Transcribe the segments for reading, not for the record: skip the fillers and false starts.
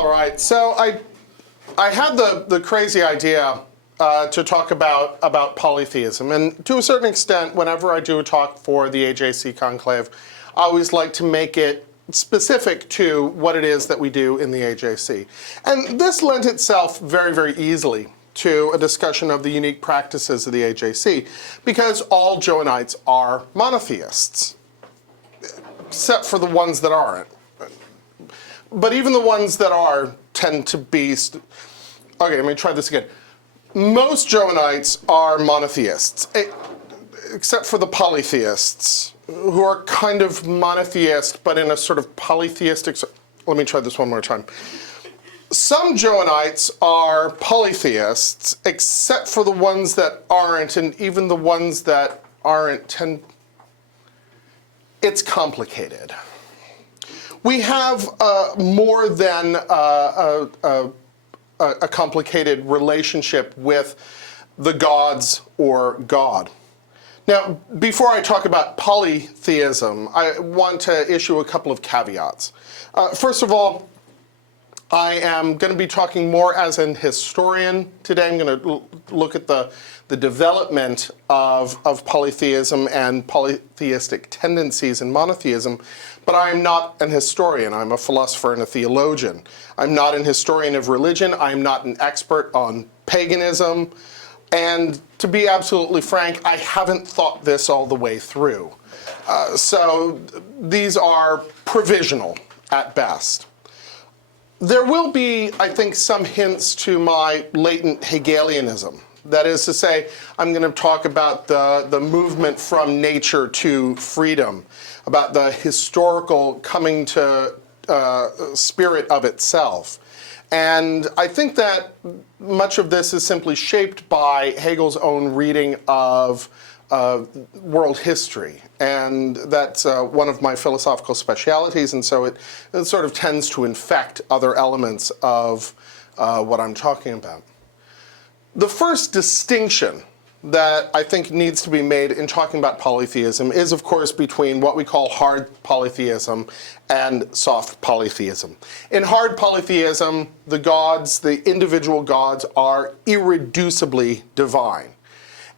All right, so I had the crazy idea to talk about polytheism, and to a certain extent, whenever I do a talk for the AJC Conclave, I always like to make it specific to what it is that we do in the AJC. And this lent itself very, very easily to a discussion of the unique practices of the AJC, because all Johannites are monotheists, except for the ones that aren't. But even the ones that are tend to be... Okay, let me try this again. Most Johannites are monotheists, except for the polytheists, who are kind of monotheist, but in a sort of polytheistic... Let me try this one more time. Some Johannites are polytheists, except for the ones that aren't, and even the ones that aren't tend... It's complicated. We have more than a complicated relationship with the gods or God. Now, before I talk about polytheism, I want to issue a couple of caveats. First of all, I am going to be talking more as an historian today. I'm going to look at the development of polytheism and polytheistic tendencies in monotheism, but I am not an historian. I'm a philosopher and a theologian. I'm not an historian of religion. I'm not an expert on paganism. And to be absolutely frank, I haven't thought this all the way through. So these are provisional at best. There will be, I think, some hints to my latent Hegelianism. That is to say, I'm going to talk about the movement from nature to freedom, about the historical coming to spirit of itself. And I think that much of this is simply shaped by Hegel's own reading of world history. And that's one of my philosophical specialities, and so it sort of tends to infect other elements of what I'm talking about. The first distinction that I think needs to be made in talking about polytheism is, of course, between what we call hard polytheism and soft polytheism. In hard polytheism, the gods, the individual gods, are irreducibly divine.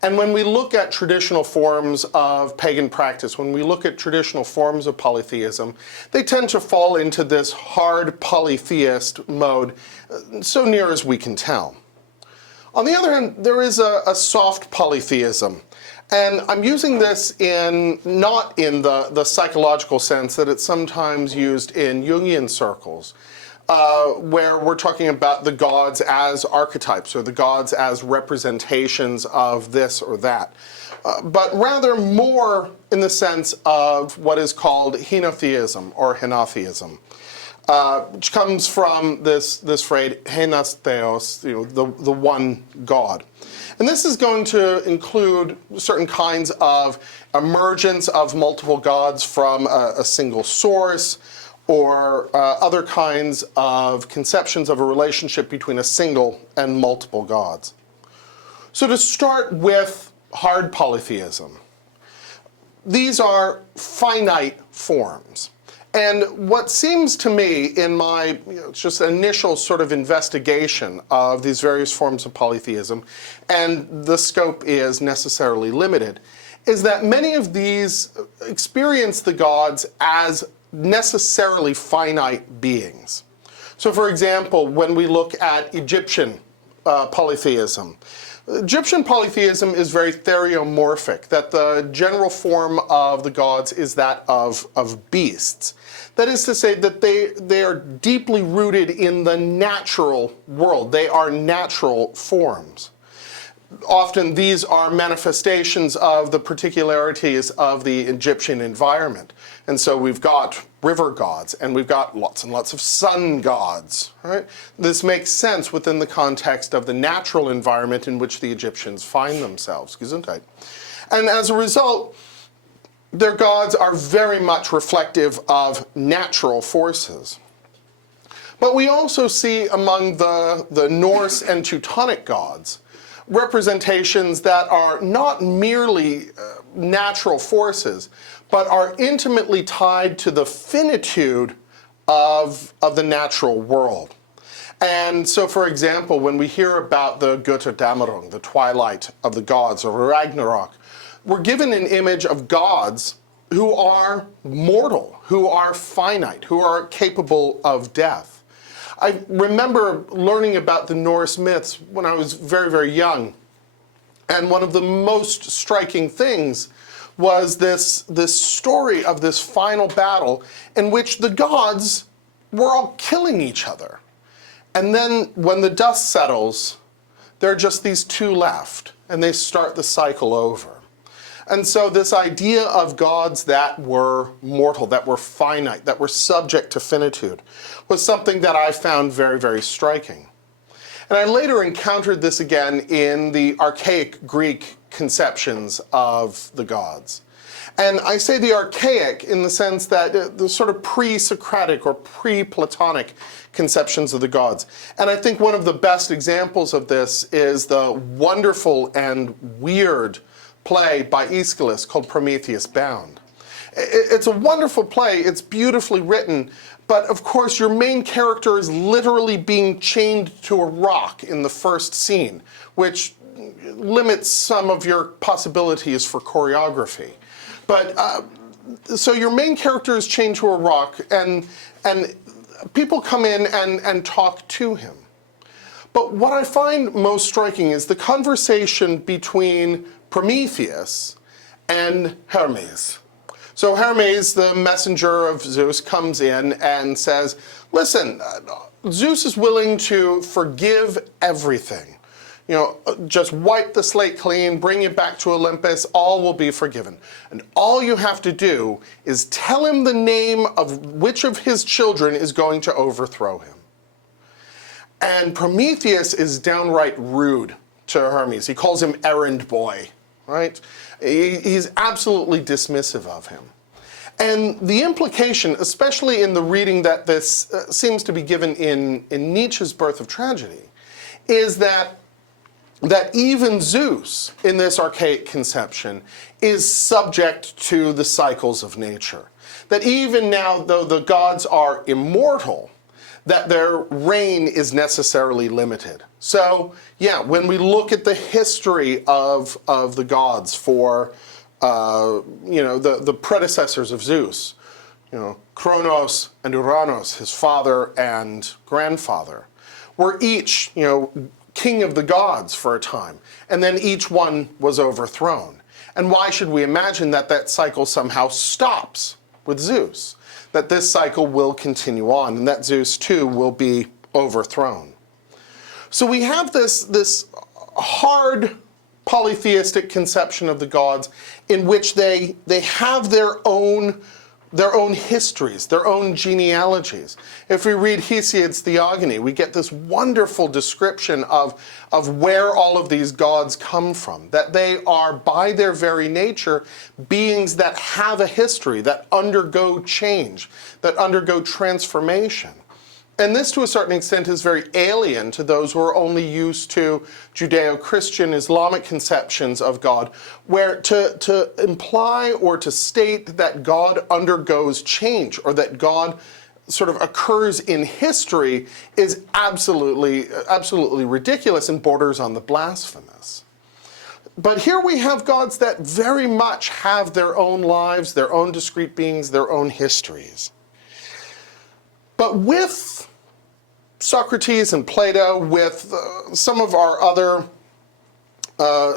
And when we look at traditional forms of pagan practice, when we look at traditional forms of polytheism, they tend to fall into this hard polytheist mode, so near as we can tell. On the other hand, there is a soft polytheism. And I'm using this not in the psychological sense that it's sometimes used in Jungian circles, where we're talking about the gods as archetypes or the gods as representations of this or that, but rather more in the sense of what is called henotheism or henotheism, which comes from this phrase, henas theos, the one God. And this is going to include certain kinds of emergence of multiple gods from a single source, or other kinds of conceptions of a relationship between a single and multiple gods. So to start with hard polytheism, these are finite forms. And what seems to me in my just initial sort of investigation of these various forms of polytheism, and the scope is necessarily limited, is that many of these experience the gods as necessarily finite beings. So for example, when we look at Egyptian polytheism, Egyptian polytheism is very theriomorphic, that the general form of the gods is that of beasts. That is to say that they are deeply rooted in the natural world. They are natural forms. Often these are manifestations of the particularities of the Egyptian environment. And so we've got river gods, and we've got lots and lots of sun gods, right? This makes sense within the context of the natural environment in which the Egyptians find themselves, Gesundheit. And as a result, their gods are very much reflective of natural forces. But we also see among the Norse and Teutonic gods representations that are not merely natural forces, but are intimately tied to the finitude of the natural world. And so, for example, when we hear about the Götterdämmerung, the twilight of the gods, or Ragnarok, we're given an image of gods who are mortal, who are finite, who are capable of death. I remember learning about the Norse myths when I was very, very young. And one of the most striking things was this story of this final battle in which the gods were all killing each other. And then when the dust settles, there are just these two left, and they start the cycle over. And so this idea of gods that were mortal, that were finite, that were subject to finitude, was something that I found very, very striking. And I later encountered this again in the archaic Greek conceptions of the gods. And I say the archaic in the sense that the sort of pre-Socratic or pre-Platonic conceptions of the gods. And I think one of the best examples of this is the wonderful and weird play by Aeschylus called Prometheus Bound. It's a wonderful play, it's beautifully written, but of course your main character is literally being chained to a rock in the first scene, which limits some of your possibilities for choreography. But so your main character is chained to a rock, and people come in and talk to him. But what I find most striking is the conversation between Prometheus and Hermes. So Hermes, the messenger of Zeus, comes in and says, listen, Zeus is willing to forgive everything. You know, just wipe the slate clean, bring you back to Olympus, all will be forgiven. And all you have to do is tell him the name of which of his children is going to overthrow him. And Prometheus is downright rude to Hermes. He calls him errand boy, right? He's absolutely dismissive of him. And the implication, especially in the reading that this seems to be given in Nietzsche's Birth of Tragedy, is that even Zeus, in this archaic conception, is subject to the cycles of nature. That even now, though the gods are immortal, that their reign is necessarily limited. So, yeah, when we look at the history of the gods for, the predecessors of Zeus, Kronos and Uranos, his father and grandfather, were each, king of the gods for a time, and then each one was overthrown. And why should we imagine that that cycle somehow stops with Zeus? That this cycle will continue on, and that Zeus too will be overthrown. So we have this hard polytheistic conception of the gods in which they have their own histories, their own genealogies. If we read Hesiod's Theogony, we get this wonderful description of where all of these gods come from, that they are, by their very nature, beings that have a history, that undergo change, that undergo transformation. And this, to a certain extent, is very alien to those who are only used to Judeo-Christian Islamic conceptions of God, where to imply or to state that God undergoes change or that God sort of occurs in history is absolutely ridiculous and borders on the blasphemous. But here we have gods that very much have their own lives, their own discrete beings, their own histories. But with Socrates and Plato, with some of our other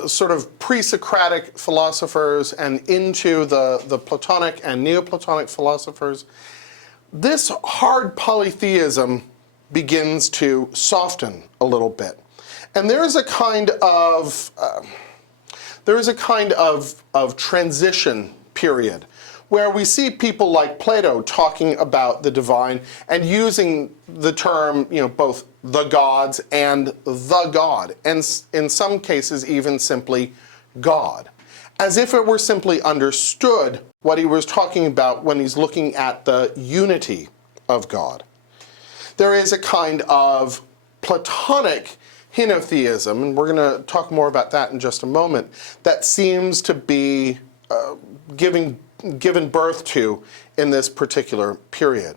sort of pre-Socratic philosophers and into the Platonic and Neoplatonic philosophers, this hard polytheism begins to soften a little bit. And there is a kind of transition period where we see people like Plato talking about the divine and using the term, both the gods and the God, and in some cases even simply God, as if it were simply understood what he was talking about when he's looking at the unity of God. There is a kind of Platonic henotheism, and we're going to talk more about that in just a moment, that seems to be given birth to in this particular period.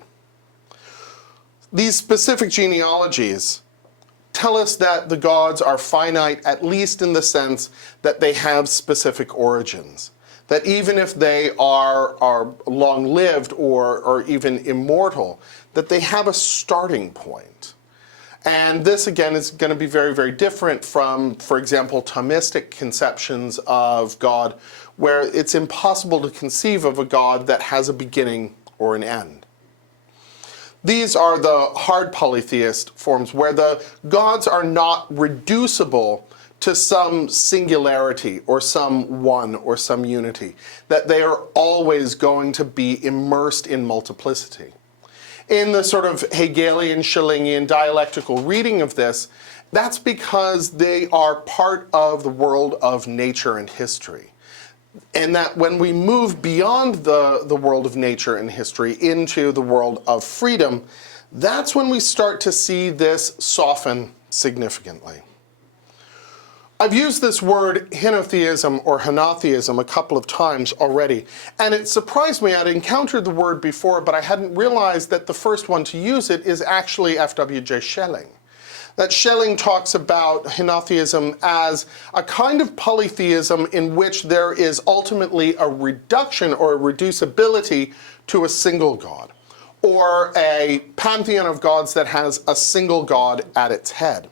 These specific genealogies tell us that the gods are finite, at least in the sense that they have specific origins. That even if they are long-lived or even immortal, that they have a starting point. And this, again, is going to be very, very different from, for example, Thomistic conceptions of God, where it's impossible to conceive of a God that has a beginning or an end. These are the hard polytheist forms, where the gods are not reducible to some singularity or some one or some unity, that they are always going to be immersed in multiplicity. In the sort of Hegelian, Schellingian dialectical reading of this, that's because they are part of the world of nature and history. And that when we move beyond the world of nature and history into the world of freedom, that's when we start to see this soften significantly. I've used this word henotheism or henotheism a couple of times already, and it surprised me. I'd encountered the word before, but I hadn't realized that the first one to use it is actually F.W.J. Schelling. That Schelling talks about henotheism as a kind of polytheism in which there is ultimately a reduction or a reducibility to a single god, or a pantheon of gods that has a single god at its head.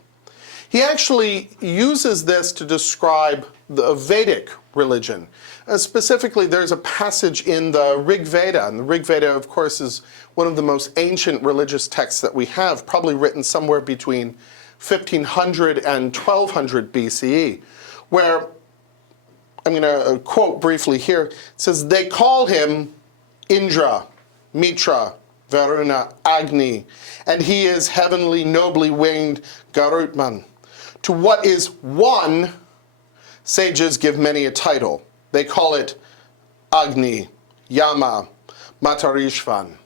He actually uses this to describe the Vedic religion. Specifically, there's a passage in the Rig Veda, and the Rig Veda, of course, is one of the most ancient religious texts that we have, probably written somewhere between 1500 and 1200 BCE, where, I'm going to quote briefly here, it says, "They call him Indra, Mitra, Varuna, Agni, and he is heavenly nobly winged Garutman. To what is one, sages give many a title. They call it Agni, Yama, Matarishvan."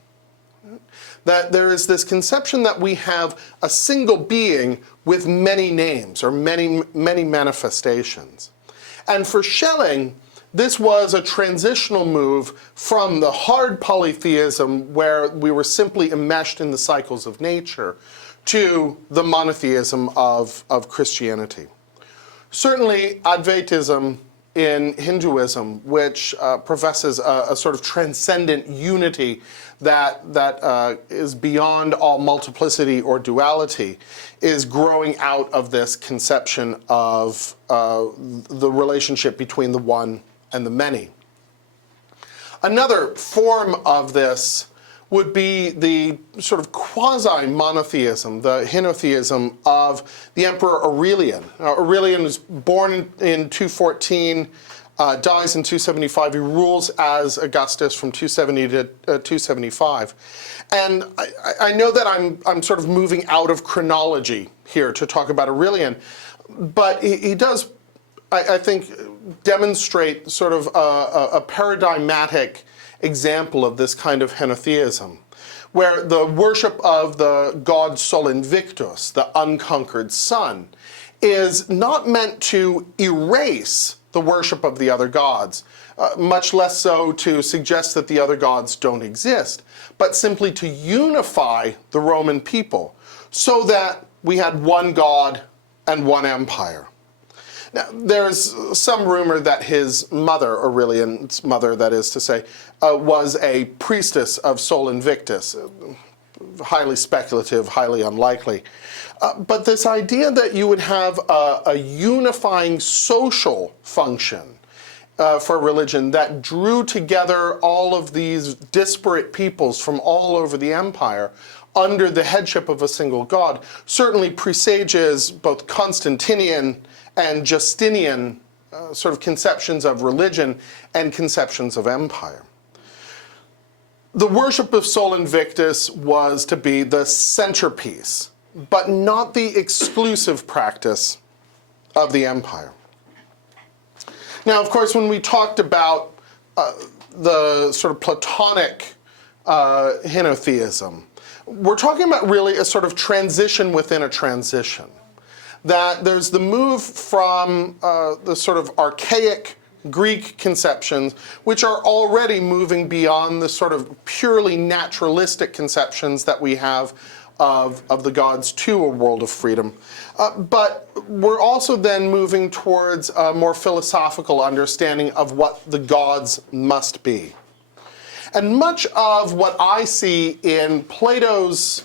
That there is this conception that we have a single being with many names or many manifestations. And for Schelling, this was a transitional move from the hard polytheism, where we were simply enmeshed in the cycles of nature, to the monotheism of Christianity. Certainly, Advaitism in Hinduism, which professes a sort of transcendent unity that is beyond all multiplicity or duality, is growing out of this conception of the relationship between the one and the many. Another form of this would be the sort of quasi-monotheism, the henotheism of the Emperor Aurelian. Aurelian was born in 214, dies in 275. He rules as Augustus from 270 to 275. And I know that I'm sort of moving out of chronology here to talk about Aurelian, but he does, I think, demonstrate sort of a paradigmatic example of this kind of henotheism, where the worship of the god Sol Invictus, the unconquered sun, is not meant to erase the worship of the other gods, much less so to suggest that the other gods don't exist, but simply to unify the Roman people so that we had one god and one empire. Now, there's some rumor that his mother, Aurelian's mother, that is to say, was a priestess of Sol Invictus. Highly speculative, highly unlikely. But this idea that you would have a unifying social function for religion that drew together all of these disparate peoples from all over the empire under the headship of a single god certainly presages both Constantinian and Justinian sort of conceptions of religion and conceptions of empire. The worship of Sol Invictus was to be the centerpiece, but not the exclusive practice of the empire. Now, of course, when we talked about the sort of Platonic henotheism, we're talking about really a sort of transition within a transition. That there's the move from the sort of archaic Greek conceptions, which are already moving beyond the sort of purely naturalistic conceptions that we have of the gods to a world of freedom. But we're also then moving towards a more philosophical understanding of what the gods must be. And much of what I see in Plato's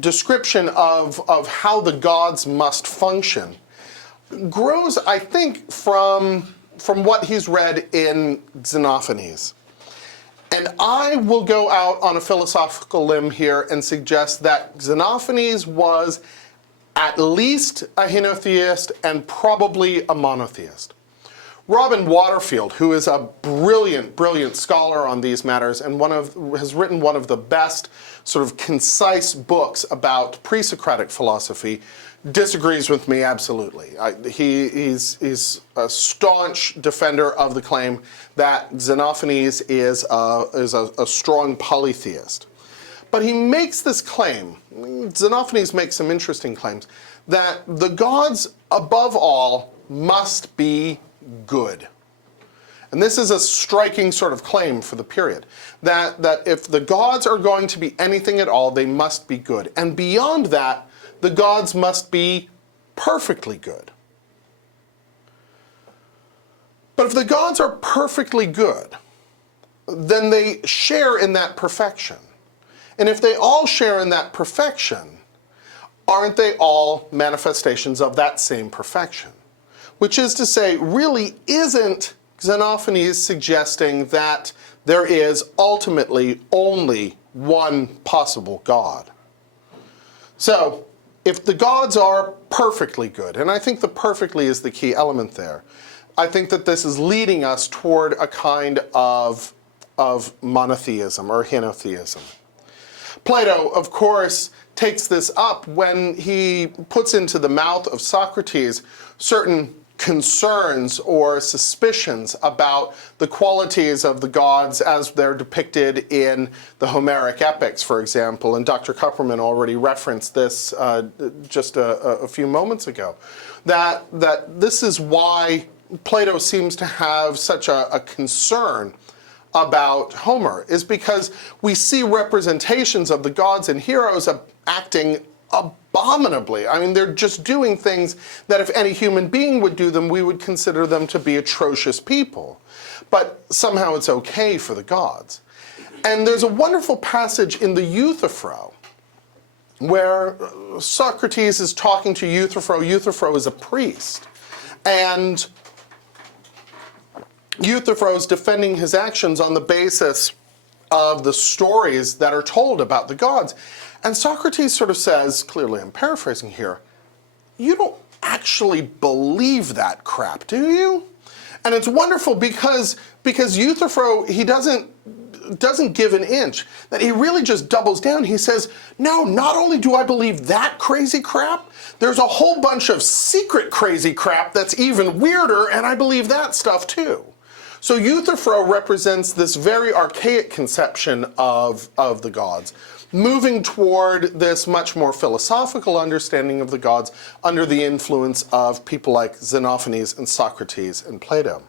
description of how the gods must function grows, I think, from what he's read in Xenophanes. And I will go out on a philosophical limb here and suggest that Xenophanes was at least a henotheist and probably a monotheist. Robin Waterfield, who is a brilliant, brilliant scholar on these matters and has written one of the best sort of concise books about pre-Socratic philosophy, disagrees with me absolutely. He's a staunch defender of the claim that Xenophanes is a strong polytheist. But he makes this claim, Xenophanes makes some interesting claims, that the gods above all must be good. And this is a striking sort of claim for the period, that if the gods are going to be anything at all, they must be good. And beyond that, the gods must be perfectly good. But if the gods are perfectly good, then they share in that perfection. And if they all share in that perfection, aren't they all manifestations of that same perfection? Which is to say, really isn't Xenophanes suggesting that there is ultimately only one possible God? So, if the gods are perfectly good, and I think the perfectly is the key element there, I think that this is leading us toward a kind of monotheism or henotheism. Plato, of course, takes this up when he puts into the mouth of Socrates certain concerns or suspicions about the qualities of the gods as they're depicted in the Homeric epics, for example. And Dr. Kupperman already referenced this just a few moments ago. That this is why Plato seems to have such a concern about Homer, is because we see representations of the gods and heroes acting abominably. I mean, they're just doing things that if any human being would do them, we would consider them to be atrocious people. But somehow it's okay for the gods. And there's a wonderful passage in the Euthyphro where Socrates is talking to Euthyphro. Euthyphro is a priest. And Euthyphro is defending his actions on the basis of the stories that are told about the gods. And Socrates sort of says, clearly I'm paraphrasing here, you don't actually believe that crap, do you? And it's wonderful because Euthyphro, he doesn't give an inch, that he really just doubles down. He says, no, not only do I believe that crazy crap, there's a whole bunch of secret crazy crap that's even weirder, and I believe that stuff too. So Euthyphro represents this very archaic conception of the gods, moving toward this much more philosophical understanding of the gods under the influence of people like Xenophanes and Socrates and Plato.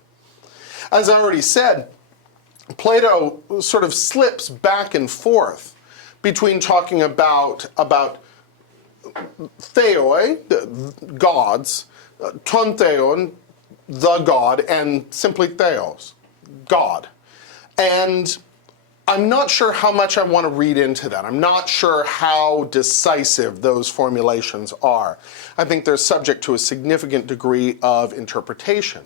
As I already said, Plato sort of slips back and forth between talking about theoi, gods, ton theon, the god, and simply theos, God. And I'm not sure how much I want to read into that. I'm not sure how decisive those formulations are. I think they're subject to a significant degree of interpretation.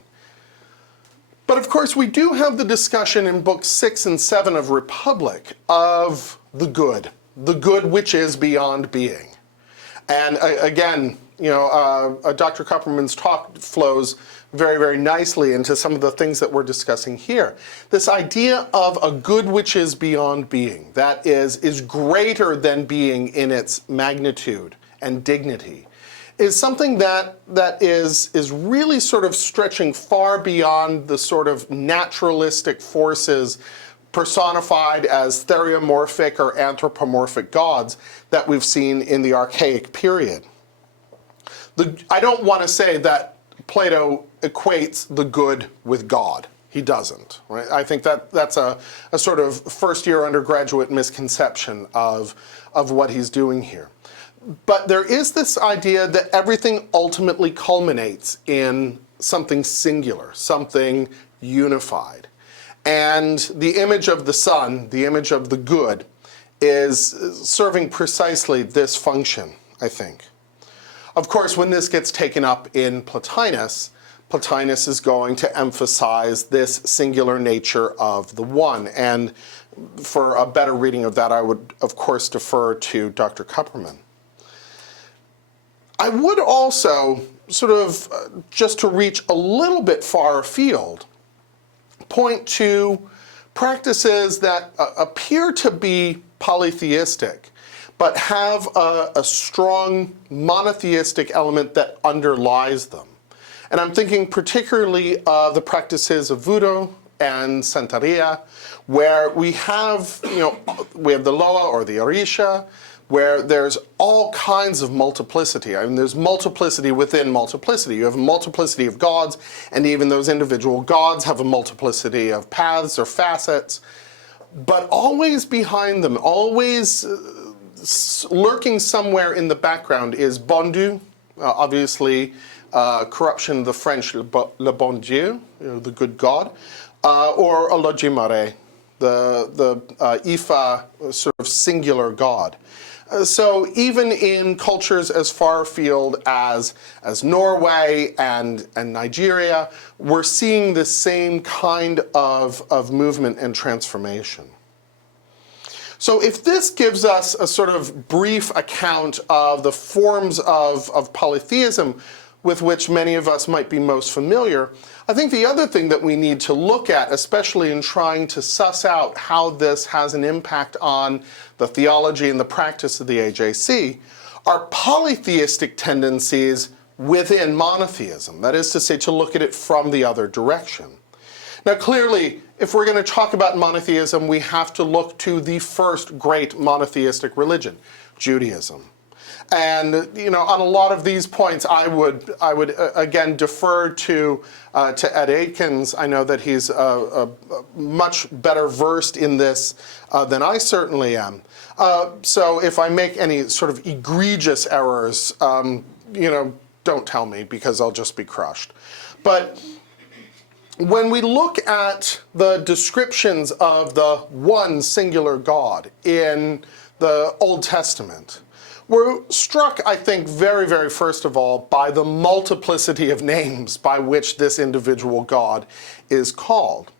But of course, we do have the discussion in books 6 and 7 of Republic of the good which is beyond being. And again, you know, Dr. Kupperman's talk flows very, very nicely into some of the things that we're discussing here. This idea of a good which is beyond being, that is greater than being in its magnitude and dignity, is something that is really sort of stretching far beyond the sort of naturalistic forces personified as theriomorphic or anthropomorphic gods that we've seen in the archaic period. I don't want to say that Plato equates the good with God. He doesn't, right? I think that's a sort of first-year undergraduate misconception of what he's doing here. But there is this idea that everything ultimately culminates in something singular, something unified. And the image of the sun, the image of the good, is serving precisely this function, I think. Of course, when this gets taken up in Plotinus, Plotinus is going to emphasize this singular nature of the one. And for a better reading of that, I would, of course, defer to Dr. Kupperman. I would also, sort of, just to reach a little bit far afield, point to practices that appear to be polytheistic, but have a strong monotheistic element that underlies them. And I'm thinking particularly of the practices of voodoo and Santeria, where we have, we have the Loa or the Orisha, where there's all kinds of multiplicity. I mean, there's multiplicity within multiplicity. You have a multiplicity of gods, and even those individual gods have a multiplicity of paths or facets. But always behind them, always lurking somewhere in the background is bon Dieu, obviously corruption of the French, le bon Dieu, the good God, or Olodjimare, the Ifa sort of singular God. So even in cultures as far afield as Norway and Nigeria, we're seeing the same kind of movement and transformation. So if this gives us a sort of brief account of the forms of polytheism with which many of us might be most familiar, I think the other thing that we need to look at, especially in trying to suss out how this has an impact on the theology and the practice of the AJC, are polytheistic tendencies within monotheism. That is to say, to look at it from the other direction. Now clearly, if we're going to talk about monotheism, we have to look to the first great monotheistic religion, Judaism. And on a lot of these points, I would again defer to Ed Aikens. I know that he's much better versed in this than I certainly am. So if I make any sort of egregious errors, don't tell me, because I'll just be crushed. But when we look at the descriptions of the one singular God in the Old Testament, we're struck, I think, very, very first of all, by the multiplicity of names by which this individual God is called.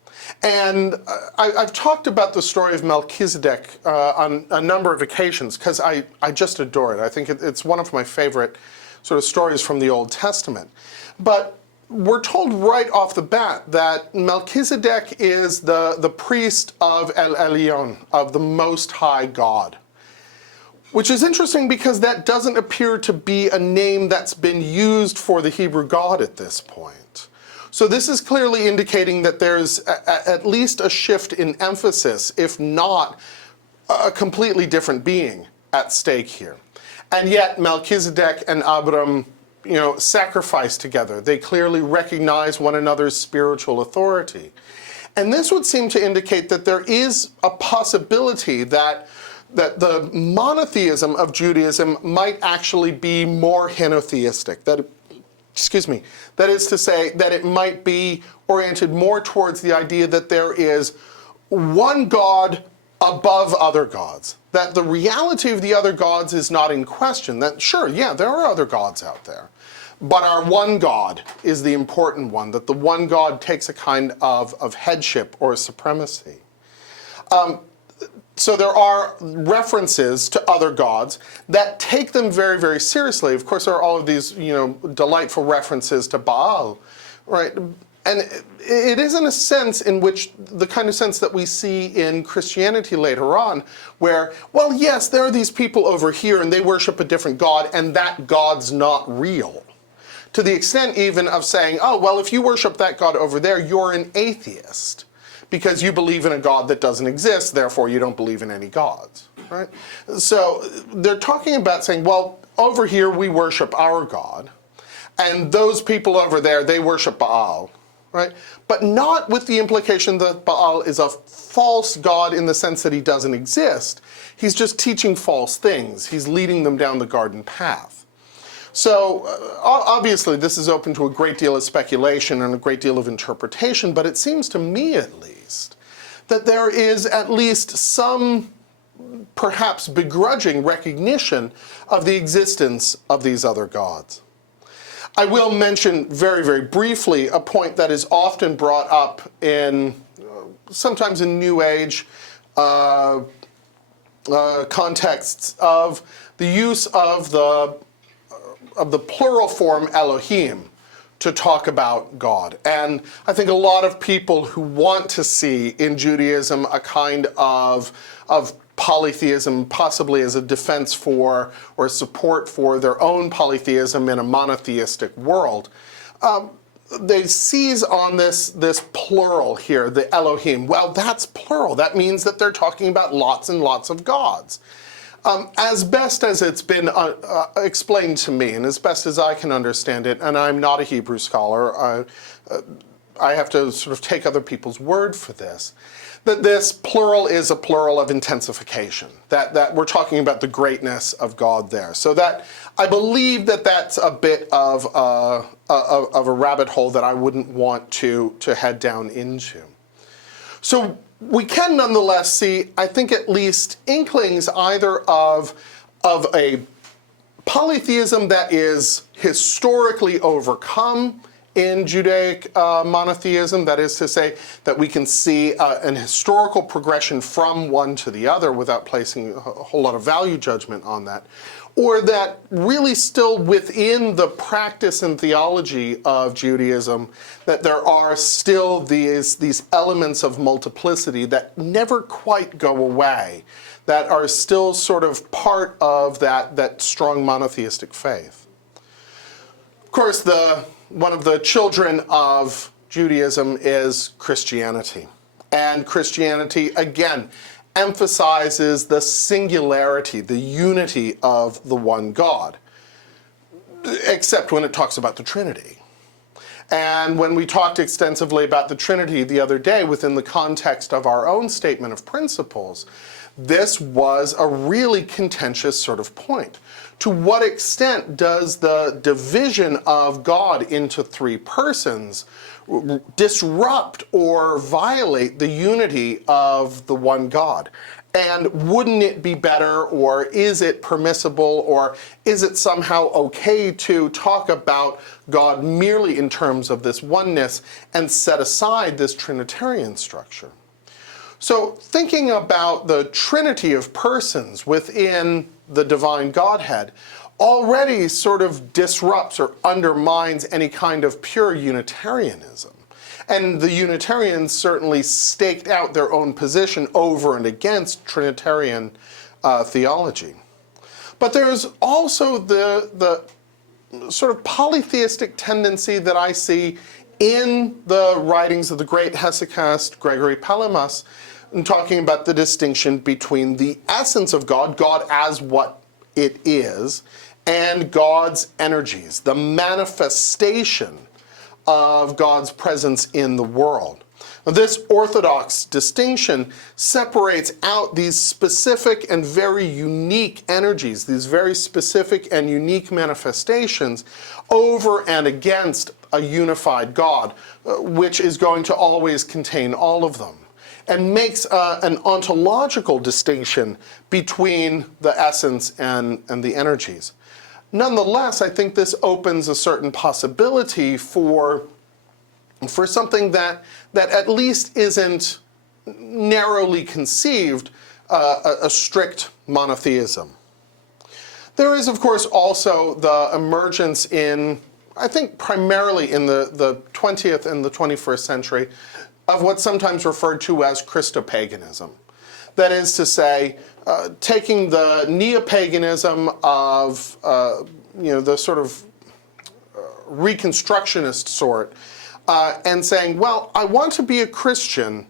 And I've talked about the story of Melchizedek on a number of occasions, because I just adore it. I think it's one of my favorite sort of stories from the Old Testament. But we're told right off the bat that Melchizedek is the priest of El Elyon, of the Most High God. Which is interesting because that doesn't appear to be a name that's been used for the Hebrew God at this point. So this is clearly indicating that there's at least a shift in emphasis, if not a completely different being at stake here. And yet Melchizedek and Abram, sacrifice together. They clearly recognize one another's spiritual authority. And this would seem to indicate that there is a possibility that the monotheism of Judaism might actually be more henotheistic. That is to say that it might be oriented more towards the idea that there is one God above other gods. That the reality of the other gods is not in question. That sure, yeah, there are other gods out there. But our one God is the important one, that the one God takes a kind of headship or supremacy. So there are references to other gods that take them very, very seriously. Of course, there are all of these, delightful references to Baal, right? And it is in a sense in which, the kind of sense that we see in Christianity later on, where, well, yes, there are these people over here and they worship a different God, and that God's not real. To the extent even of saying, oh, well, if you worship that God over there, you're an atheist, because you believe in a God that doesn't exist, therefore you don't believe in any gods, right? So they're talking about saying, well, over here we worship our God, and those people over there, they worship Baal, right? But not with the implication that Baal is a false god in the sense that he doesn't exist. He's just teaching false things. He's leading them down the garden path. So obviously this is open to a great deal of speculation and a great deal of interpretation, but it seems to me at least that there is at least some perhaps begrudging recognition of the existence of these other gods. I will mention very, very briefly a point that is often brought up in, sometimes in New Age contexts, of the use of the plural form Elohim to talk about God. And I think a lot of people who want to see in Judaism a kind of polytheism, possibly as a defense for or support for their own polytheism in a monotheistic world, they seize on this plural here, the Elohim. Well, that's plural. That means that they're talking about lots and lots of gods. As best as it's been explained to me, and as best as I can understand it, and I'm not a Hebrew scholar, I have to sort of take other people's word for this, that this plural is a plural of intensification, that we're talking about the greatness of God there. So that I believe that that's a bit of a rabbit hole that I wouldn't want to head down into. So we can nonetheless see, I think, at least inklings either of a polytheism that is historically overcome in Judaic monotheism, that is to say, that we can see an historical progression from one to the other without placing a whole lot of value judgment on that, or that really still within the practice and theology of Judaism, that there are still these elements of multiplicity that never quite go away, that are still sort of part of that strong monotheistic faith. Of course, one of the children of Judaism is Christianity. And Christianity, again, emphasizes the singularity, the unity of the one God, except when it talks about the Trinity. And when we talked extensively about the Trinity the other day within the context of our own statement of principles, this was a really contentious sort of point. To what extent does the division of God into three persons disrupt or violate the unity of the one God? And wouldn't it be better, or is it permissible, or is it somehow okay to talk about God merely in terms of this oneness and set aside this Trinitarian structure? So thinking about the Trinity of persons within the divine Godhead already sort of disrupts or undermines any kind of pure Unitarianism. And the Unitarians certainly staked out their own position over and against Trinitarian theology. But there's also the sort of polytheistic tendency that I see in the writings of the great hesychast Gregory Palamas, in talking about the distinction between the essence of God, God as what it is, and God's energies, the manifestation of God's presence in the world. Now, this orthodox distinction separates out these specific and very unique energies, these very specific and unique manifestations, over and against a unified God, which is going to always contain all of them, and makes an ontological distinction between the essence and the energies. Nonetheless, I think this opens a certain possibility for something that at least isn't narrowly conceived a strict monotheism. There is, of course, also the emergence in, I think primarily in the 20th and the 21st century, of what's sometimes referred to as Christopaganism. That is to say, taking the neo-paganism of the sort of Reconstructionist sort, and saying, well, I want to be a Christian,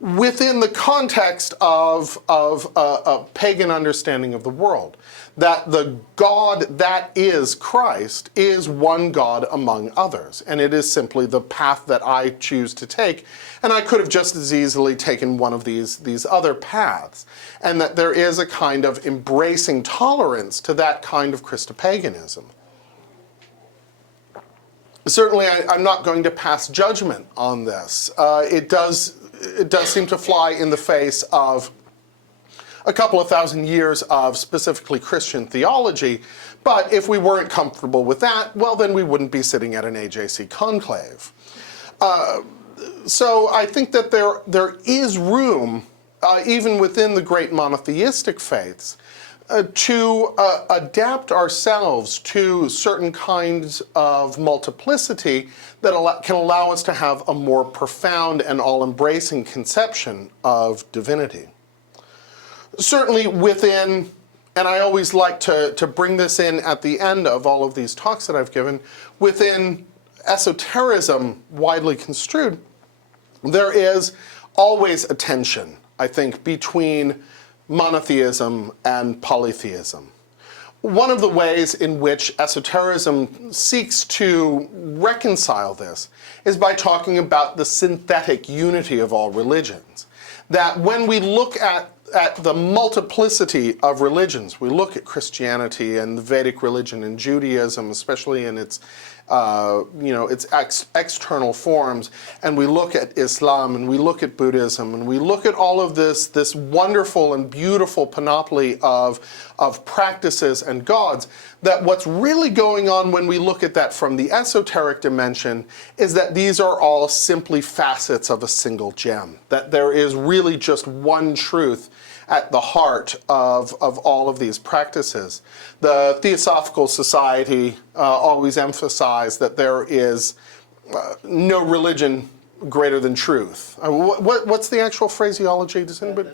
within the context of a pagan understanding of the world, that the God that is Christ is one God among others, and it is simply the path that I choose to take, and I could have just as easily taken one of these other paths, and that there is a kind of embracing tolerance to that kind of Christopaganism. Certainly, I'm not going to pass judgment on this. It does seem to fly in the face of a couple of thousand years of specifically Christian theology, but if we weren't comfortable with that, well, then we wouldn't be sitting at an AJC conclave. So I think that there is room, even within the great monotheistic faiths, to adapt ourselves to certain kinds of multiplicity that can allow us to have a more profound and all-embracing conception of divinity. Certainly within, and I always like to bring this in at the end of all of these talks that I've given, within esotericism widely construed, there is always a tension, I think, between monotheism and polytheism. One of the ways in which esotericism seeks to reconcile this is by talking about the synthetic unity of all religions. That when we look at the multiplicity of religions, we look at Christianity and the Vedic religion and Judaism, especially in its its external forms, and we look at Islam, and we look at Buddhism, and we look at all of this wonderful and beautiful panoply of practices and gods, that what's really going on when we look at that from the esoteric dimension is that these are all simply facets of a single gem, that there is really just one truth at the heart of all of these practices. The Theosophical Society always emphasized that there is no religion greater than truth. What's the actual phraseology? Does anybody?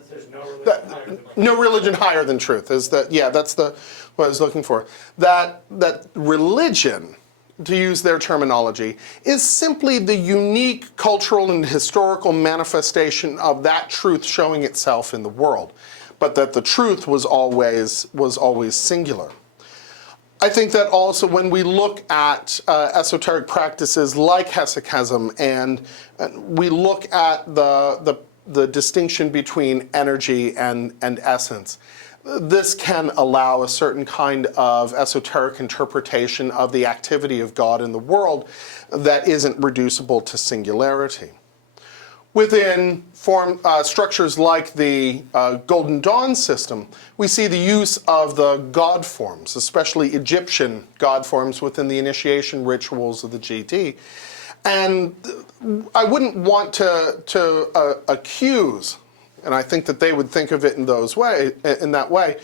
No religion higher than truth. Is that? Yeah, that's what I was looking for. That religion, to use their terminology, is simply the unique cultural and historical manifestation of that truth showing itself in the world, but that the truth was always singular. I think that also when we look at esoteric practices like hesychasm, and we look at the distinction between energy and essence, this can allow a certain kind of esoteric interpretation of the activity of God in the world that isn't reducible to singularity. Within structures like the Golden Dawn system, we see the use of the god forms, especially Egyptian god forms within the initiation rituals of the GD. And I wouldn't want to accuse, and I think that they would think of it in that way,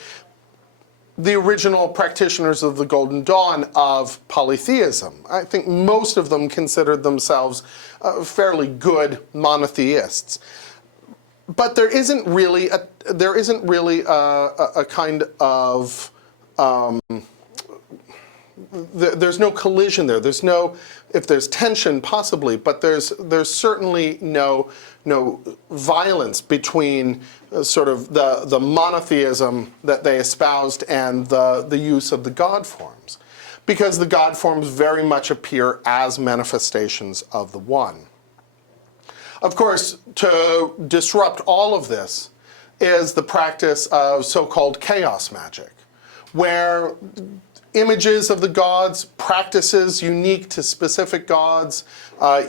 the original practitioners of the Golden Dawn of polytheism. I think most of them considered themselves fairly good monotheists. But there isn't really a kind of there's no collision there. There's no, if there's tension possibly, but there's certainly no violence between sort of the monotheism that they espoused and the use of the god forms, because the god forms very much appear as manifestations of the one. Of course, to disrupt all of this is the practice of so-called chaos magic, where images of the gods, practices unique to specific gods,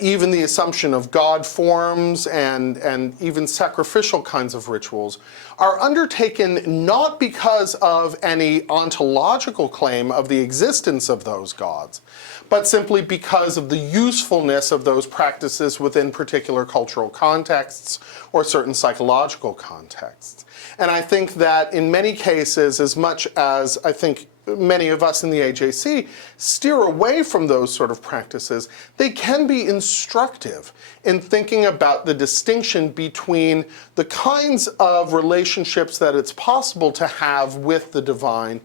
even the assumption of god forms and even sacrificial kinds of rituals are undertaken not because of any ontological claim of the existence of those gods, but simply because of the usefulness of those practices within particular cultural contexts or certain psychological contexts. And I think that in many cases, as much as I think many of us in the AJC steer away from those sort of practices, they can be instructive in thinking about the distinction between the kinds of relationships that it's possible to have with the divine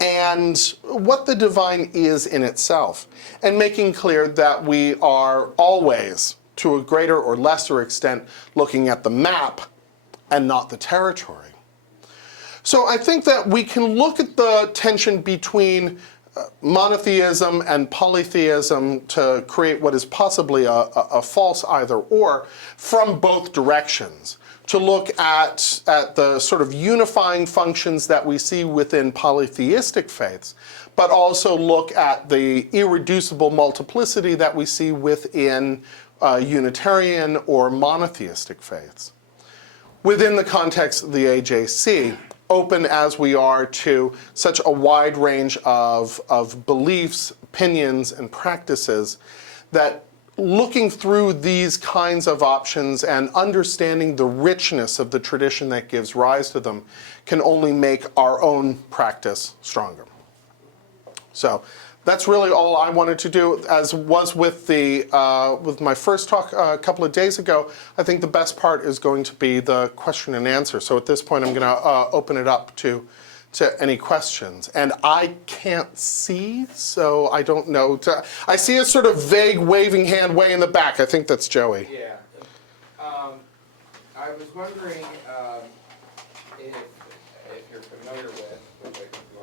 and what the divine is in itself, and making clear that we are always to a greater or lesser extent, looking at the map and not the territory. So I think that we can look at the tension between monotheism and polytheism to create what is possibly a false either or from both directions. To look at the sort of unifying functions that we see within polytheistic faiths, but also look at the irreducible multiplicity that we see within Unitarian or monotheistic faiths. Within the context of the AJC, open as we are to such a wide range of beliefs, opinions, and practices, that looking through these kinds of options and understanding the richness of the tradition that gives rise to them can only make our own practice stronger. So that's really all I wanted to do. As was with with my first talk a couple of days ago, I think the best part is going to be the question and answer. So at this point, I'm going to open it up to any questions. And I can't see, so I don't know. I see a sort of vague waving hand way in the back. I think that's Joey. Yeah. I was wondering if you're familiar with, which I think you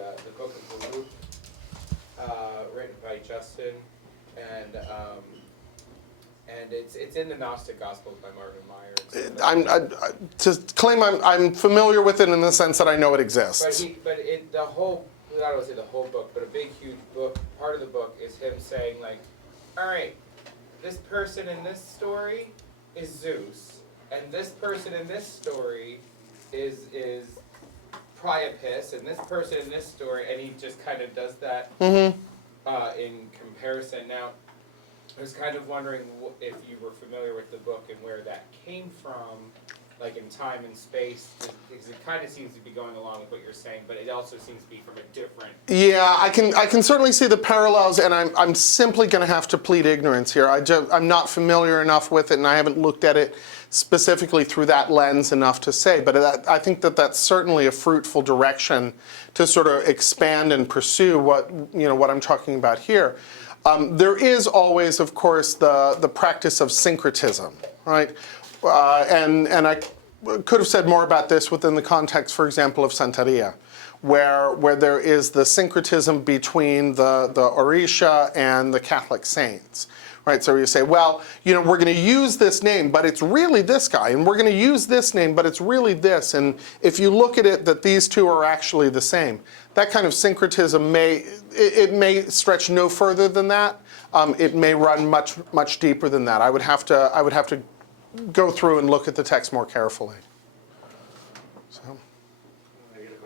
are, the book of Behun, written by Justin, and it's in the Gnostic Gospels by Marvin Meyer. To claim I'm familiar with it in the sense that I know it exists. But the whole, I don't want to say the whole book, but a big, huge book, part of the book is him saying, like, all right, this person in this story is Zeus, and this person in this story is Priapus, and this person in this story, and he just kind of does that in comparison. Now, I was kind of wondering if you were familiar with the book and where that came from, like in time and space, because it kind of seems to be going along with what you're saying, but it also seems to be from a different... Yeah, I can certainly see the parallels, and I'm simply going to have to plead ignorance here. I'm not familiar enough with it, and I haven't looked at it specifically through that lens enough to say, but I think that that's certainly a fruitful direction to sort of expand and pursue what I'm talking about here. There is always, of course, the practice of syncretism, right? And I could have said more about this within the context, for example, of Santeria, where there is the syncretism between the Orisha and the Catholic saints, right? So you say, well, we're going to use this name, but it's really this guy, and we're going to use this name, but it's really this. And if you look at it, that these two are actually the same. That kind of syncretism may stretch no further than that. It may run much deeper than that. I would have to go through and look at the text more carefully. So,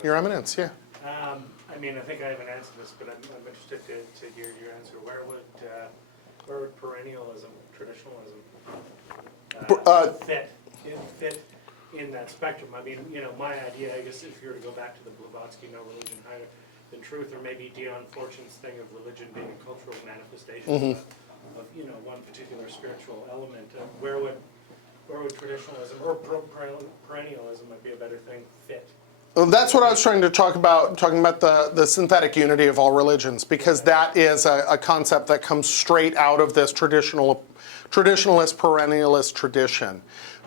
Your Eminence, yeah. I mean, I think I haven't answered this, but I'm interested to hear your answer. Where would perennialism, traditionalism, fit in that spectrum? I mean, my idea, I guess, if you were to go back to the Blavatsky no religion higher than truth, or maybe Dion Fortune's thing of religion being a cultural manifestation of one particular spiritual element, where would traditionalism or perennialism might be a better thing fit? Well, that's what I was trying to talking about the synthetic unity of all religions, because that is a concept that comes straight out of this traditionalist perennialist tradition.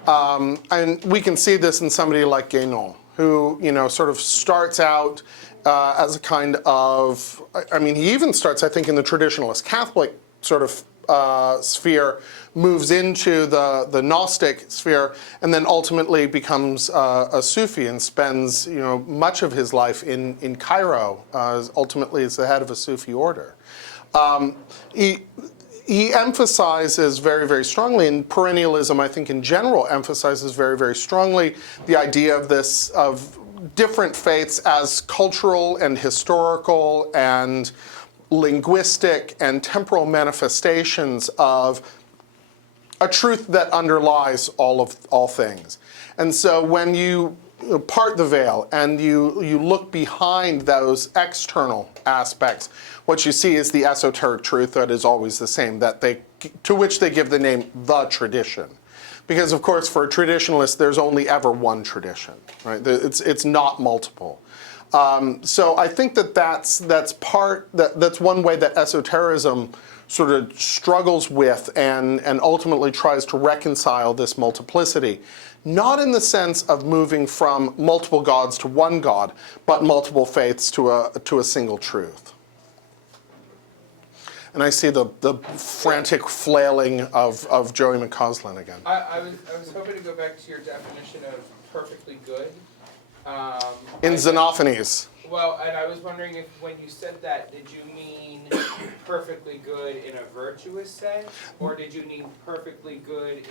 And we can see this in somebody like Guénon, who sort of starts out as a kind of, he even starts, I think, in the traditionalist Catholic sort of sphere, moves into the Gnostic sphere, and then ultimately becomes a Sufi and spends much of his life in Cairo, ultimately as the head of a Sufi order. He emphasizes very, very strongly, and perennialism, I think, in general, emphasizes very, very strongly the idea of different faiths as cultural and historical and linguistic and temporal manifestations of a truth that underlies all things. And so when you part the veil and you look behind those external aspects, what you see is the esoteric truth that is always the same, to which they give the name the tradition. Because of course, for a traditionalist, there's only ever one tradition, right? It's not multiple. So I think that's one way that esotericism sort of struggles with and ultimately tries to reconcile this multiplicity. Not in the sense of moving from multiple gods to one God, but multiple faiths to a single truth. And I see the frantic flailing of Joey McCausland again. I was hoping to go back to your definition of perfectly good. In Xenophanes. Well, and I was wondering if when you said that, did you mean perfectly good in a virtuous sense, or did you mean perfectly good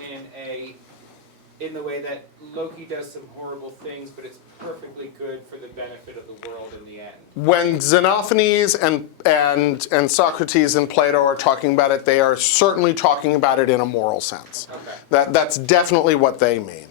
in the way that Loki does some horrible things, but it's perfectly good for the benefit of the world in the end? When Xenophanes and Socrates and Plato are talking about it, they are certainly talking about it in a moral sense. Okay. That's definitely what they mean.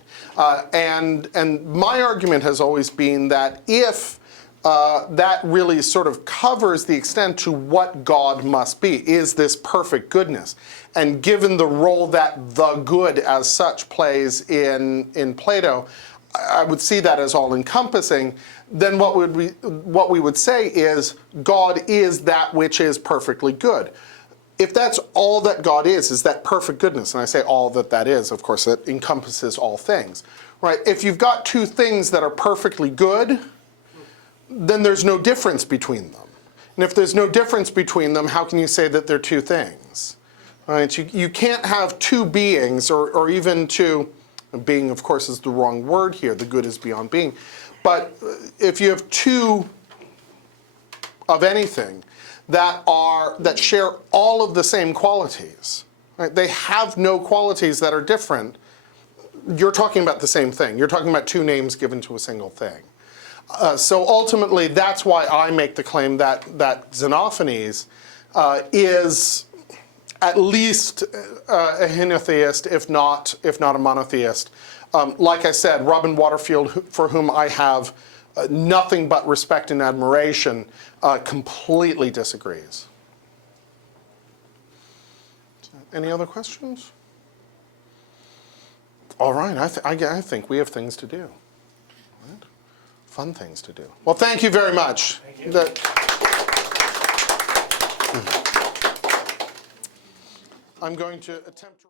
And my argument has always been that if that really sort of covers the extent to what God must be, is this perfect goodness. And given the role that the good as such plays in Plato, I would see that as all-encompassing. Then what we would say is God is that which is perfectly good. If that's all that God is that perfect goodness, and I say all that is, of course, it encompasses all things, right? If you've got two things that are perfectly good, then there's no difference between them. And if there's no difference between them, how can you say that they're two things? Right? You can't have two beings, or even two, being of course is the wrong word here, the good is beyond being, but if you have two of anything that share all of the same qualities, right? They have no qualities that are different, you're talking about the same thing. You're talking about two names given to a single thing. So ultimately, that's why I make the claim that Xenophanes is at least a henotheist, if not a monotheist. Like I said, Robin Waterfield, for whom I have nothing but respect and admiration, completely disagrees. Any other questions? All right, I think we have things to do. Fun things to do. Well, thank you very much. Thank you. I'm going to attempt to